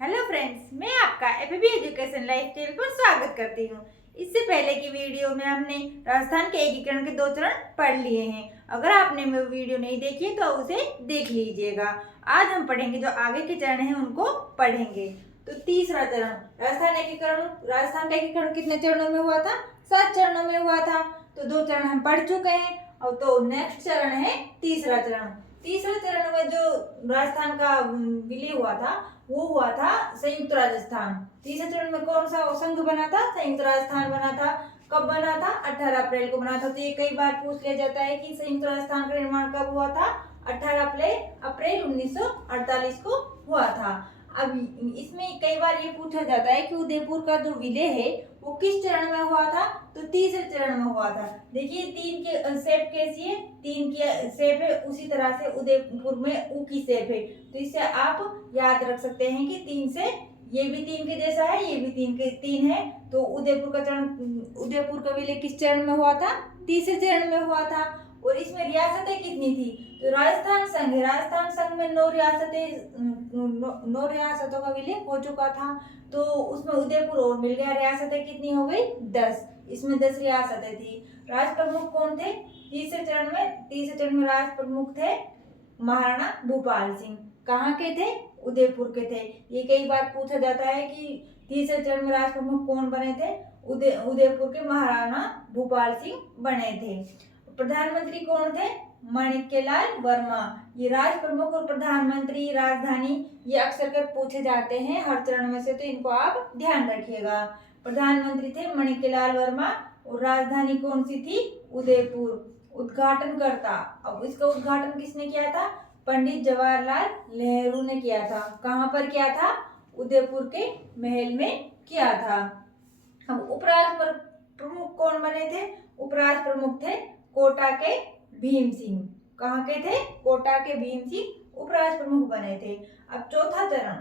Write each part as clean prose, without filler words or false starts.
Hello friends, मैं आपका APB education lifestyle पर स्वागत करती हूँ। इससे पहले की वीडियो में हमने राजस्थान के एकीकरण के 2 चरण पढ़ लिए हैं। अगर आपने वो वीडियो नहीं देखी है तो उसे देख लीजिएगा। आज हम पढ़ेंगे जो आगे के चरण हैं उनको पढ़ेंगे। तो तीसरा चरण राजस्थान एकीकरण। राजस्थान का एकीकरण कितने चरणों में हुआ था? 7 चरणों में हुआ था। तो 2 चरण हम पढ़ चुके हैं। और तो नेक्स्ट चरण है तीसरा चरण। तीसरे चरण में जो राजस्थान का विलय हुआ था वो हुआ था संयुक्त राजस्थान। तीसरे चरण में कौन सा संघ बना था? संयुक्त राजस्थान बना था। कब बना था? 18 अप्रैल को बना था। तो ये कई बार पूछ लिया जाता है कि संयुक्त राजस्थान का निर्माण कब हुआ था? 18 अप्रैल 1948 को हुआ था। अब इसमें कई बार ये पूछा जाता है कि उदयपुर का जो विलय है वो किस चरण में हुआ था? तो तीसरे चरण में हुआ था। देखिए 3 के शेप कैसी है? 3 की शेप है, उसी तरह से उदयपुर में ऊ की शेप है। तो इससे आप याद रख सकते हैं कि 3 से ये भी 3 के जैसा है, ये भी 3 के 3 है। तो उदयपुर का विलय किस चरण में हुआ था? तीसरे चरण में हुआ था। और इसमें रियासतें कितनी थी? तो राजस्थान संघ में 9 रियासतों का विलय हो चुका था। तो उसमें उदयपुर और मिल गया। रियासतें कितनी हो गई? 10। इसमें 10 रियासतें थी। राज प्रमुख कौन थे? तीसरे चरण में राज प्रमुख थे महाराणा भूपाल सिंह। कहाँ के थे? उदयपुर के थे। ये कई बार पूछा जाता है कि तीसरे चरण में राज प्रमुख कौन बने थे? उदयपुर के महाराणा भूपाल सिंह बने थे। प्रधानमंत्री कौन थे? माणिक्यलाल वर्मा। ये राज प्रमुख और प्रधानमंत्री, राजधानी ये अक्सर कर पूछे जाते हैं हर चरण में से, तो इनको आप ध्यान रखिएगा। प्रधानमंत्री थे माणिक्यलाल वर्मा और राजधानी कौन सी थी? उदयपुर। उद्घाटनकर्ता, अब इसका उद्घाटन किसने किया था? पंडित जवाहरलाल नेहरू ने किया था। कहाँ पर किया था? उदयपुर के महल में किया था। अब उपराष्ट्र प्रमुख कौन बने थे? उपराष्ट्र प्रमुख थे कोटा के भीम सिंह। कहाँ के थे? कोटा के भीम सिंह उपराष्ट्र प्रमुख बने थे। अब चौथा चरण,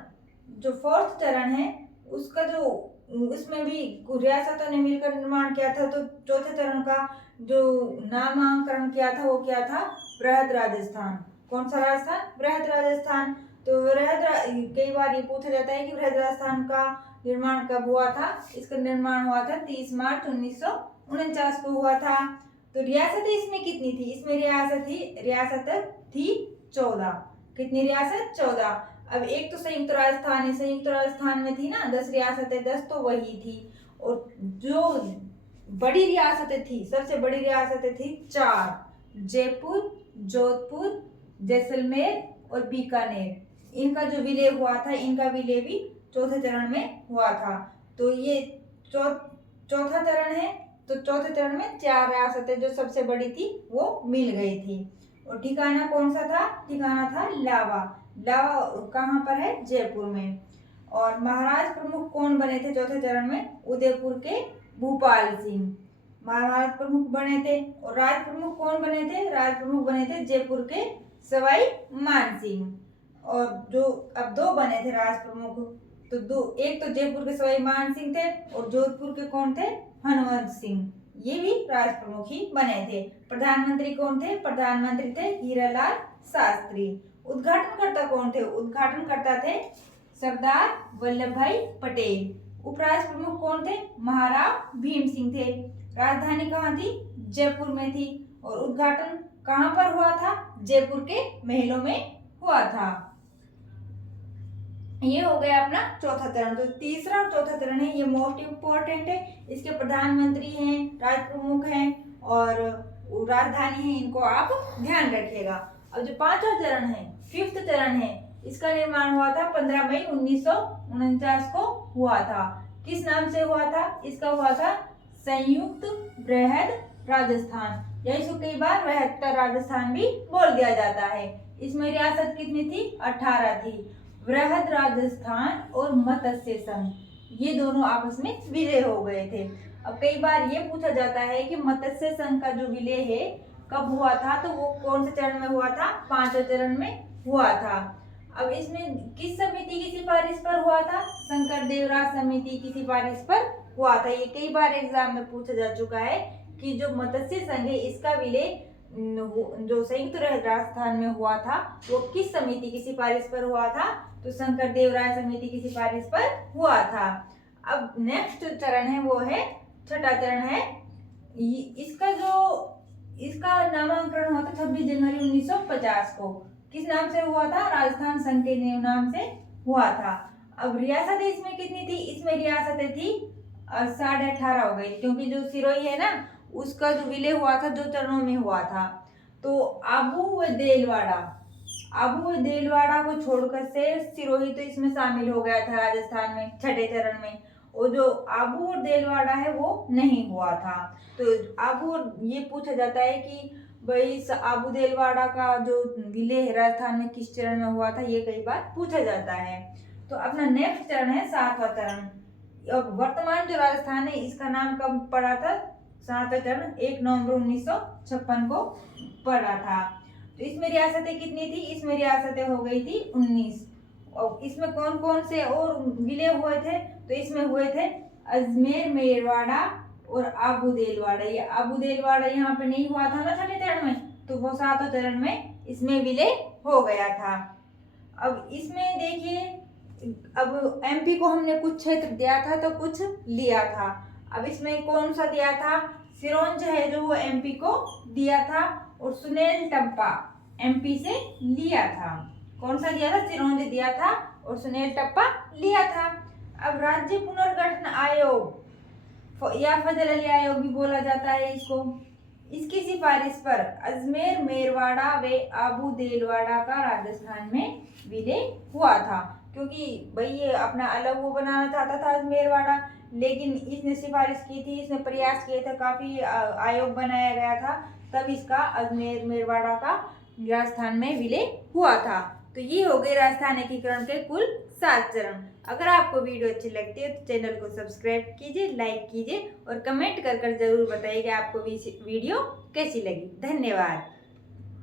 जो 4th चरण है उसका जो उसमें भी रियासतों ने मिलकर निर्माण किया था। तो चौथे चरण का जो नामांकन किया था वो क्या था? बृहद राजस्थान। कौन सा राजस्थान? बृहद राजस्थान। तो कई बार ये पूछा जाता है कि बृहद राजस्थान का निर्माण कब हुआ था? इसका निर्माण हुआ था 30 मार्च 1949 को हुआ था। तो रियासतें इसमें कितनी थी? इसमें रियासत थी 14। कितनी रियासत? 14। अब एक तो संयुक्त राजस्थान है, संयुक्त राजस्थान में थी ना 10 रियासतें, 10 तो वही थी। और जो बड़ी रियासतें थी, सबसे बड़ी रियासतें थी 4, जयपुर, जोधपुर, जैसलमेर और बीकानेर। इनका जो विलय हुआ था, इनका विलय भी चौथे चरण में हुआ था। तो ये चौथा चरण है। तो चौथे चरण में 4 रियासतें जो सबसे बड़ी थी वो मिल गई थी। और ठिकाना कौन सा था? ठिकाना था लावा। लावा कहाँ पर है? जयपुर में। और महाराज प्रमुख कौन बने थे चौथे चरण में? उदयपुर के भूपाल सिंह महाराज प्रमुख बने थे। और राज प्रमुख कौन बने थे? राज प्रमुख बने थे जयपुर के सवाई मान सिंह। और जो अब 2 बने थे राज प्रमुख, तो एक तो जयपुर के सवाई मान सिंह थे और जोधपुर के कौन थे? हनुमंत सिंह। ये भी राज प्रमुख ही बने थे। प्रधानमंत्री कौन थे? प्रधानमंत्री थे हीरालाल शास्त्री। उद्घाटनकर्ता कौन थे? उद्घाटनकर्ता थे सरदार वल्लभ भाई पटेल। उपराष्ट्र प्रमुख कौन थे? महाराव भीम सिंह थे। राजधानी कहाँ थी? जयपुर में थी। और उद्घाटन कहाँ पर हुआ था? जयपुर के महलों में हुआ था। ये हो गया अपना चौथा चरण। तो तीसरा और चौथा चरण है ये मोस्ट इम्पोर्टेंट है। इसके प्रधानमंत्री हैं, राज प्रमुख हैं और राजधानी है, इनको आप ध्यान रखिएगा। अब जो 5वां चरण है, 5th चरण है, इसका निर्माण हुआ था 15 मई 1949 को हुआ था। किस नाम से हुआ था? इसका हुआ था संयुक्त बृहद राजस्थान, या इसको कई बार बृहत्तर राजस्थान भी बोल दिया जाता है। इसमें रियासत कितनी थी? 18 थी। बृहद राजस्थान और मत्स्य संघ ये दोनों आपस में विलय हो गए थे। अब कई बार ये पूछा जाता है कि मत्स्य संघ का जो विलय है कब हुआ था? तो वो कौन से चरण में हुआ था? 5वें चरण में हुआ था। अब इसमें किस समिति की सिफारिश पर हुआ था? शंकर देवराज समिति की सिफारिश पर हुआ था। ये कई बार एग्जाम में पूछा जा चुका है कि जो मत्स्य संघ है इसका विलय जो संयुक्त राजस्थान में हुआ था वो किस समिति की सिफारिश पर हुआ था? तो शंकर देव राय समिति की सिफारिश पर हुआ था। अब नेक्स्ट चरण है वो है छठा चरण है, इसका नामांकन हुआ था 26 जनवरी 1950 को। किस नाम से हुआ था? राजस्थान संघ के नाम से हुआ था। अब रियासतें इसमें कितनी थी? इसमें रियासतें थी 18.5 हो गई, क्योंकि जो सिरोही है ना उसका जो विलय हुआ था 2 चरणों में हुआ था। तो आबू व देलवाड़ा को छोड़कर से सिरोही तो इसमें शामिल हो गया था राजस्थान में छठे चरण में, और जो आबू और देलवाड़ा है वो नहीं हुआ था। तो आबू ये पूछा जाता है कि भाई आबू देलवाड़ा का जो विलय है राजस्थान में किस चरण में हुआ था, ये कई बार पूछा जाता है। तो अपना नेक्स्ट चरण है 7वां चरण। अब वर्तमान जो राजस्थान है इसका नाम कब पड़ा था? 7वां चरण 1 नवंबर 1956 को पड़ा था। तो इसमें रियासतें कितनी थी? इसमें रियासतें हो गई थी 19। और इसमें कौन कौन से और विलय हुए थे? तो इसमें हुए थे अजमेर, मेरवाड़ा और आबू देलवाड़ा। ये आबू देलवाड़ा यहाँ पे नहीं हुआ था ना छठे चरण में, तो वो 7वें चरण में इसमें विलय हो गया था। अब इसमें देखिए, अब एमपी को हमने कुछ क्षेत्र दिया था तो कुछ लिया था। अब इसमें कौन सा दिया था? सिरोंज है जो वो एमपी को दिया था, और सुनेल टप्पा एमपी से लिया था। कौन सा दिया था? सिरोंज दिया था और सुनेल टप्पा लिया था। अब राज्य पुनर्गठन आयोग या फजल अली आयोग भी बोला जाता है इसको, इसकी सिफारिश पर अजमेर, मेरवाड़ा व आबू देलवाड़ा का राजस्थान में विलय हुआ था। क्योंकि भाई ये अपना अलग वो बनाना चाहता था अजमेरवाड़ा, लेकिन इसने सिफारिश की थी, इसने प्रयास किए थे, काफी आयोग बनाया गया था, तब इसका अजमेर मेरवाड़ा का राजस्थान में विलय हुआ था। तो ये हो गए राजस्थान एकीकरण के कुल 7 चरण। अगर आपको वीडियो अच्छी लगती है तो चैनल को सब्सक्राइब कीजिए, लाइक कीजिए और कमेंट कर जरूर बताइए कि आपको वीडियो कैसी लगी। धन्यवाद।